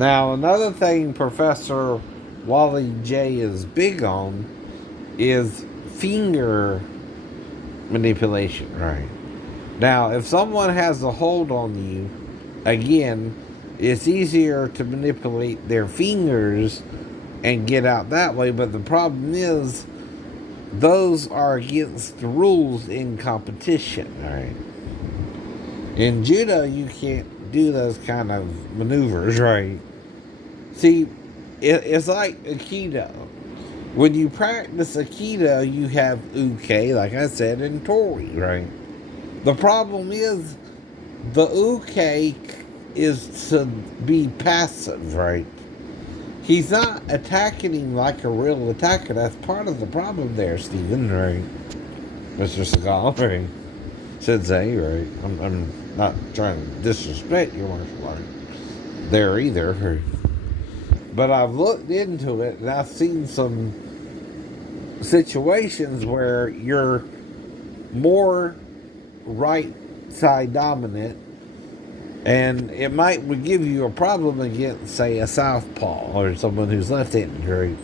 Now, another thing Professor Wally Jay is big on is finger manipulation, right? Now, if someone has a hold on you, again, it's easier to manipulate their fingers and get out that way, but the problem is those are against the rules in competition, right? In judo, you can't do those kind of maneuvers, right? See, it's like Aikido. When you practice Aikido, you have uke, like I said, and tori, right? The problem is the uke is to be passive, right? He's not attacking him like a real attacker. That's part of the problem there, Stephen, right? Mr. Seagal, right? Sensei, right? I'm not trying to disrespect your martial art there either, right? But I've looked into it and I've seen some situations where you're more right side dominant, and it might would give you a problem against, say, a southpaw or someone who's left-handed. Right?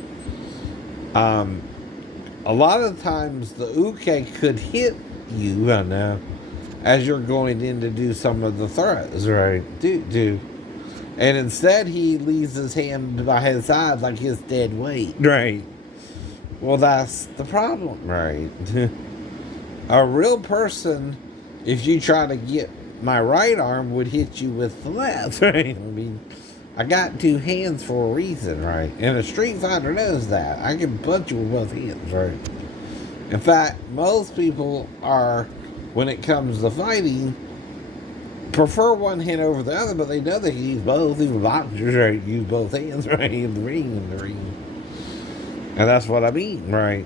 A lot of times the uke could hit you, I know, as you're going in to do some of the throws, right? Do. And instead he leaves his hand by his side like his dead weight, right? Well, that's the problem, right? A real person, if you try to get my right arm, would hit you with the left, right? I mean, I got two hands for a reason, right? And a street fighter knows that. I can punch you with both hands, right? In fact, most people are, when it comes to fighting, prefer one hand over the other, but they know they can use both. Even boxers, right? Use both hands, right? In the ring. And that's what I mean, right?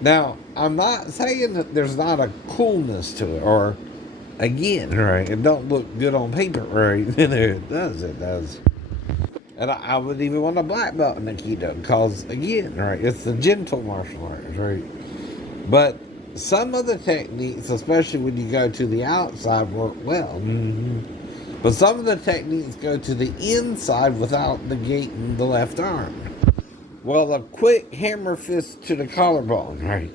Now, I'm not saying that there's not a coolness to it, or, again, right, it don't look good on paper, right? It does. And I would even want a black belt in Aikido, because, again, right, it's the gentle martial arts, right? But some of the techniques, especially when you go to the outside, work well. Mm-hmm. But some of the techniques go to the inside without negating the left arm. Well, a quick hammer fist to the collarbone, right?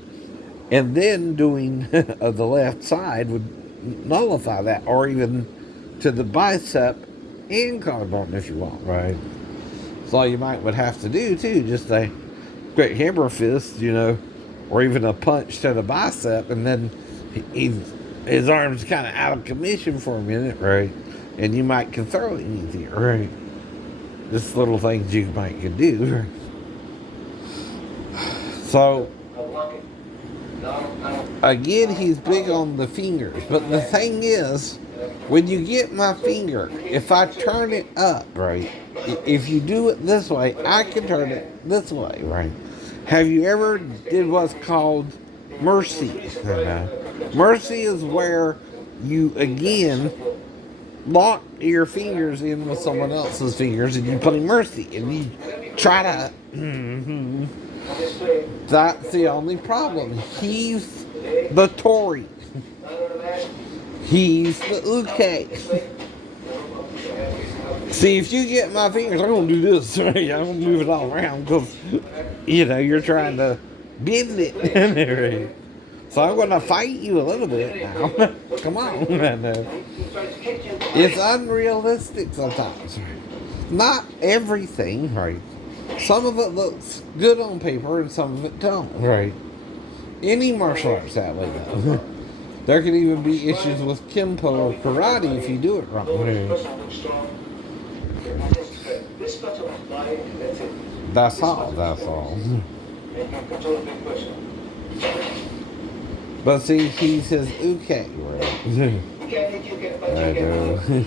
And then doing the left side would nullify that, or even to the bicep and collarbone if you want, right? That's all you would have to do, too. Just a quick hammer fist, or even a punch to the bicep, and then his arm's kind of out of commission for a minute, right? And you might can throw it easier, right? Just little things you might can do, right? So, again, he's big on the fingers. But the thing is, when you get my finger, if I turn it up, right, if you do it this way, I can turn it this way, right? Have you ever did what's called mercy? Mercy is where you, again, lock your fingers in with someone else's fingers and you play mercy. And you try to... Mm-hmm. That's the only problem. He's the tori. He's the uke. See, if you get my fingers, I'm going to do this. Right? I'm going to move it all around because, you're trying to bend it. So I'm going to fight you a little bit now. Come on. It's unrealistic sometimes. Not everything, right? Some of it looks good on paper and some of it don't, right? Any martial arts that way, though. There can even be issues with Kempo or karate if you do it wrong. That's all. But see, he says uke, right? I know.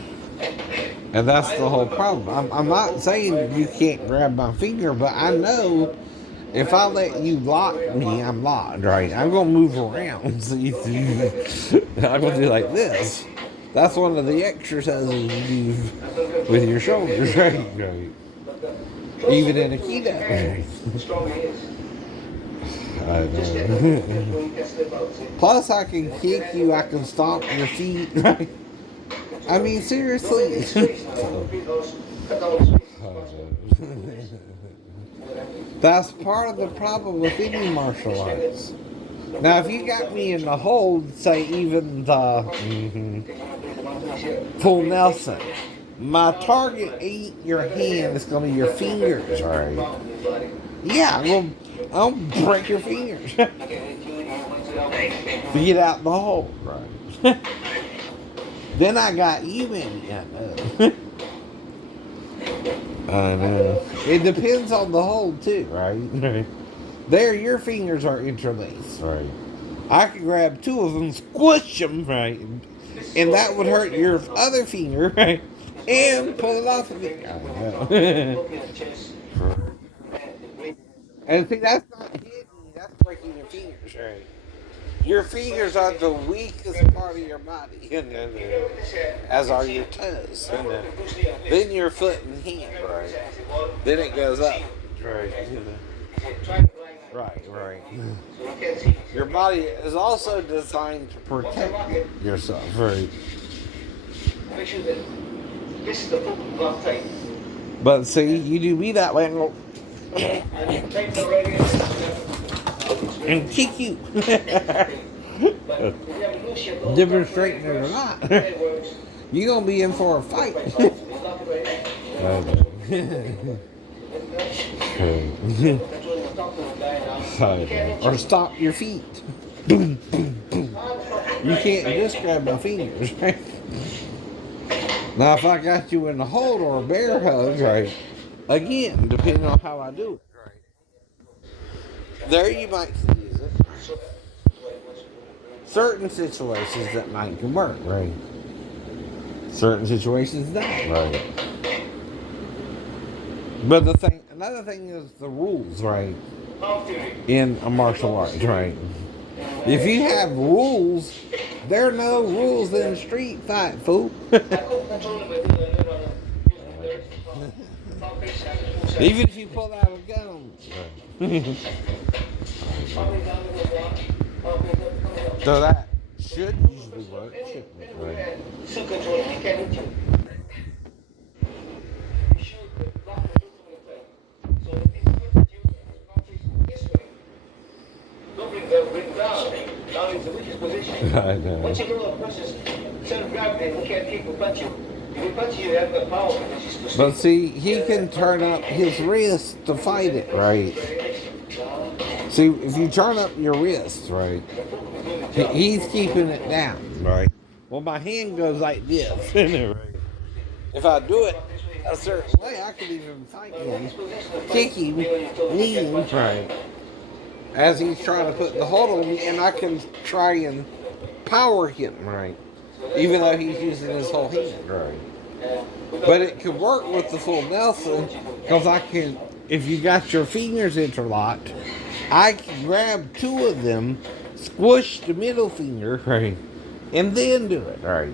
And that's the whole problem. I'm not saying you can't grab my finger, but I know if I let you lock me, I'm locked, right? I'm going to move around. So I'm going to do like this. That's one of the exercises you do with your shoulders, right? Even in Aikido. I know. Plus, I can kick you, I can stomp your feet, right? I mean, seriously. That's part of the problem with any martial arts. Now, if you got me in the hold, say even the full Nelson, my target ain't your hand, it's going to be your fingers, right? Yeah, I'll break your fingers. To get out the hole, right? Then I got you in it. I know. It depends on the hold too, right? There, your fingers are interlaced, right? I could grab two of them, squish them, right? And that would hurt your other finger, right? And pull it off of it. I know. And see, that's not hitting you, that's breaking your fingers, right? Your fingers are the weakest part of your body, as are your toes. Then your foot and hand, right? Then it goes up, right? Right. Your body is also designed to protect yourself, right? But see, you do me that way and go and kick you. Demonstrating it or not, you're gonna be in for a fight. Or stop your feet. You can't just grab my fingers, right? Now, if I got you in the hold or a bear hug, right? Again, depending on how I do it, right? There you might use it. Certain situations that might can work, right? Certain situations not, right? But another thing is the rules, right? In a martial arts, right? If you have rules, there are no rules in a street fight, fool. Even if you pull out a gun. Right. So that should usually work, shouldn't it? Right. I know. Once you know a person's center of gravity, he can't keep a punch you. If you punch you have the power. But see, he can turn up his wrist to fight it, right? See, if you turn up your wrist, right, he's keeping it down, right? Well, my hand goes like this, right? If I do it a certain way, I can even fight him, kick him, knee him, right? As he's trying to put the hold on me, and I can try and power him, right? Even though he's using his whole hand, right? But it could work with the full Nelson, because I can, if you got your fingers interlocked, I can grab two of them, squish the middle finger, right? And then do it, right?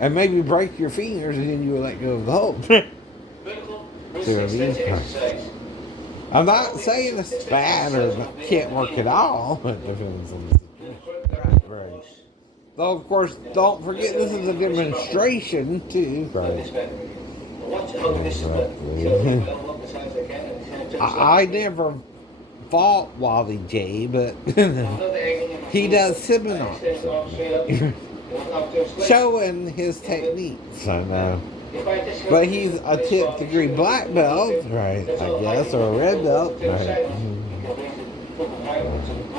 And maybe break your fingers, and then you let go of the hold. See what I mean? I'm not saying it's bad or can't work at all. It depends on the situation. Right. Though, of course, don't forget this is a demonstration, too. Right. I never fought Wally Jay, but he does seminars showing his techniques. I know. But he's a 10th degree black belt, right, I guess, or a red belt, right.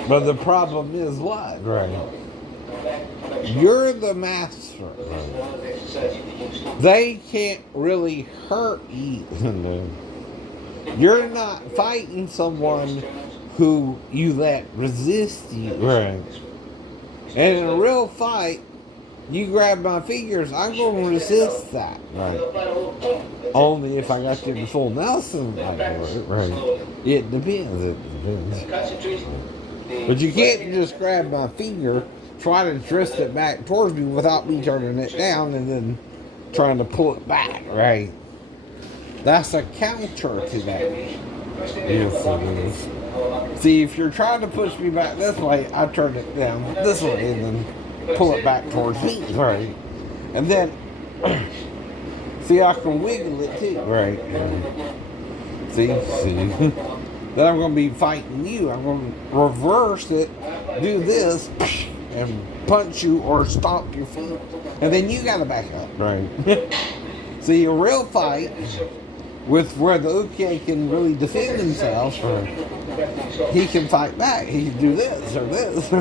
But the problem is what, right? You're the master, right? They can't really hurt you. You're not fighting someone who you let resist you, right? And in a real fight, you grab my fingers, I'm going to resist that, right? Only if I got you in full Nelson, I do it, right? It depends. But you can't just grab my finger, try to twist it back towards me without me turning it down and then trying to pull it back, right? That's a counter to that. Yes, it is. See, if you're trying to push me back this way, I turn it down this way and then pull it back towards me, right? And then See, I can wiggle it too. Right. See? Then I'm going to be fighting you. I'm going to reverse it, do this, and punch you or stomp your feet. And then you got to back up. Right. See, a real fight with where the uke can really defend himself, he can fight back. He can do this or this.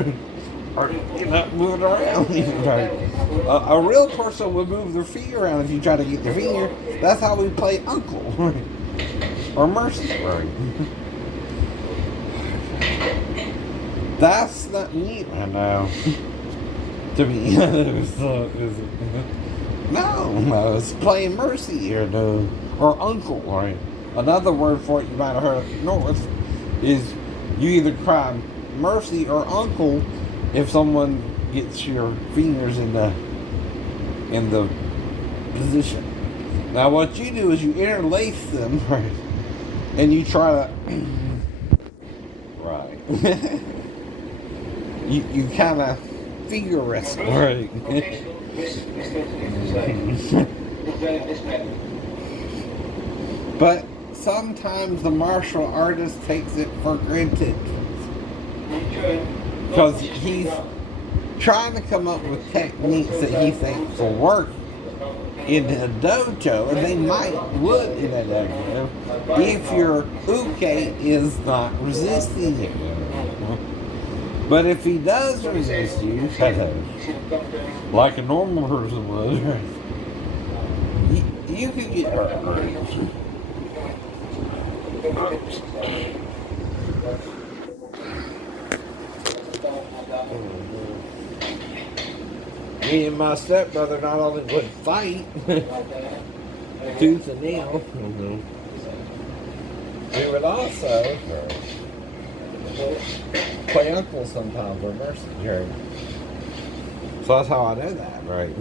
Or you're not moving around. Right. A real person would move their feet around if you try to get their finger. That's how we play Uncle. Or Mercy. Right. That's not me right now. To me. No, it's playing Mercy or Uncle, right? Another word for it you might have heard north is you either cry Mercy or Uncle if someone gets your fingers in the position. Now what you do is you interlace them, right? And you try to right. you kind of finger wrestle, right? But sometimes the martial artist takes it for granted because he's trying to come up with techniques that he thinks will work in a dojo, and they might would in a dojo if your uke is not resisting you. But if he does resist you, like a normal person would, you could get hurt. Me and my stepbrother not only would fight, tooth and nail, we would also play Uncle sometimes or Mercy. Right? So that's how I know that, right?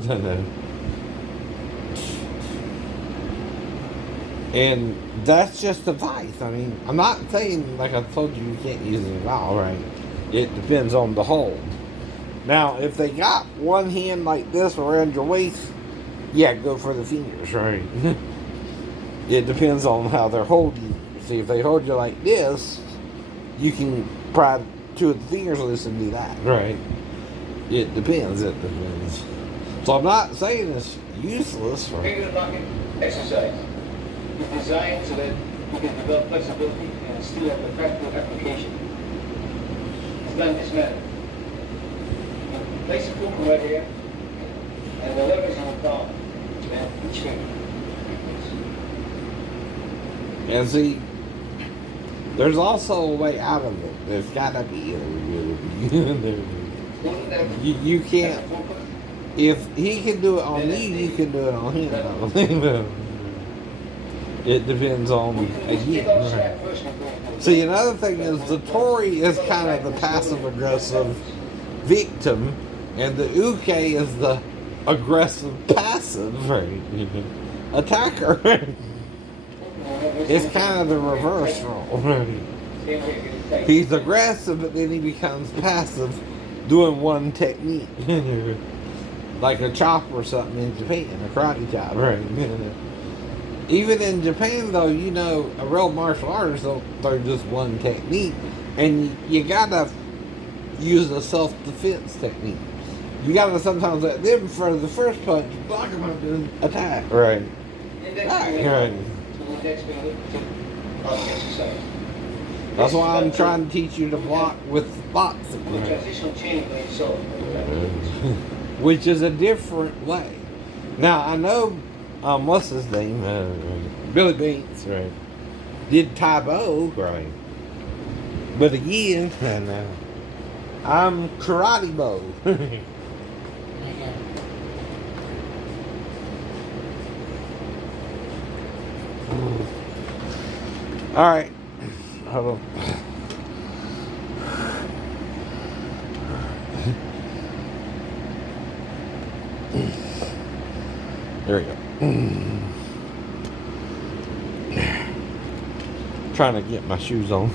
And that's just advice. I mean, I'm not saying, like I told you, you can't use it at all, right? It depends on the hold. Now, if they got one hand like this around your waist, yeah, go for the fingers, right? It depends on how they're holding you. See, if they hold you like this, you can pry two of the fingers loose and do that, right? It depends. So I'm not saying it's useless. Finger knocking exercise is designed so that you can develop flexibility and still have the practical application. It's done this manner. Place the fulcrum right here, and the leverage on the palm. Each finger. And see, there's also a way out of it. There's gotta be. You can't. If he can do it on you, you can do it on him. It depends on again. See, another thing is the Tory is kind of the passive aggressive victim, and the uke is the aggressive passive attacker. It's kind of the reverse role. He's aggressive, but then he becomes passive doing one technique. Like a chop or something in Japan, a karate chop. Even in Japan, though, you know, a real martial artist, they're just one technique. And you gotta use a self-defense technique. You gotta sometimes let them, for the first punch, block them up and attack. Right. That's why I'm trying to teach you to block with boxing. Which is a different way. Now, I know, what's his name? Billy Bates, right? Did Taibo, right? But again, I'm Karate Bo. Alright. Hold on. There we go. Trying to get my shoes on.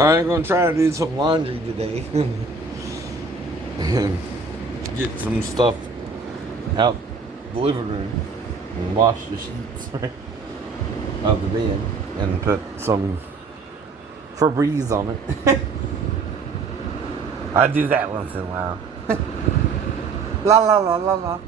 I'm gonna try to do some laundry today. And get some stuff out the living room and wash the sheets of the bed and put some Febreze on it. I do that once in a while. La la la la la.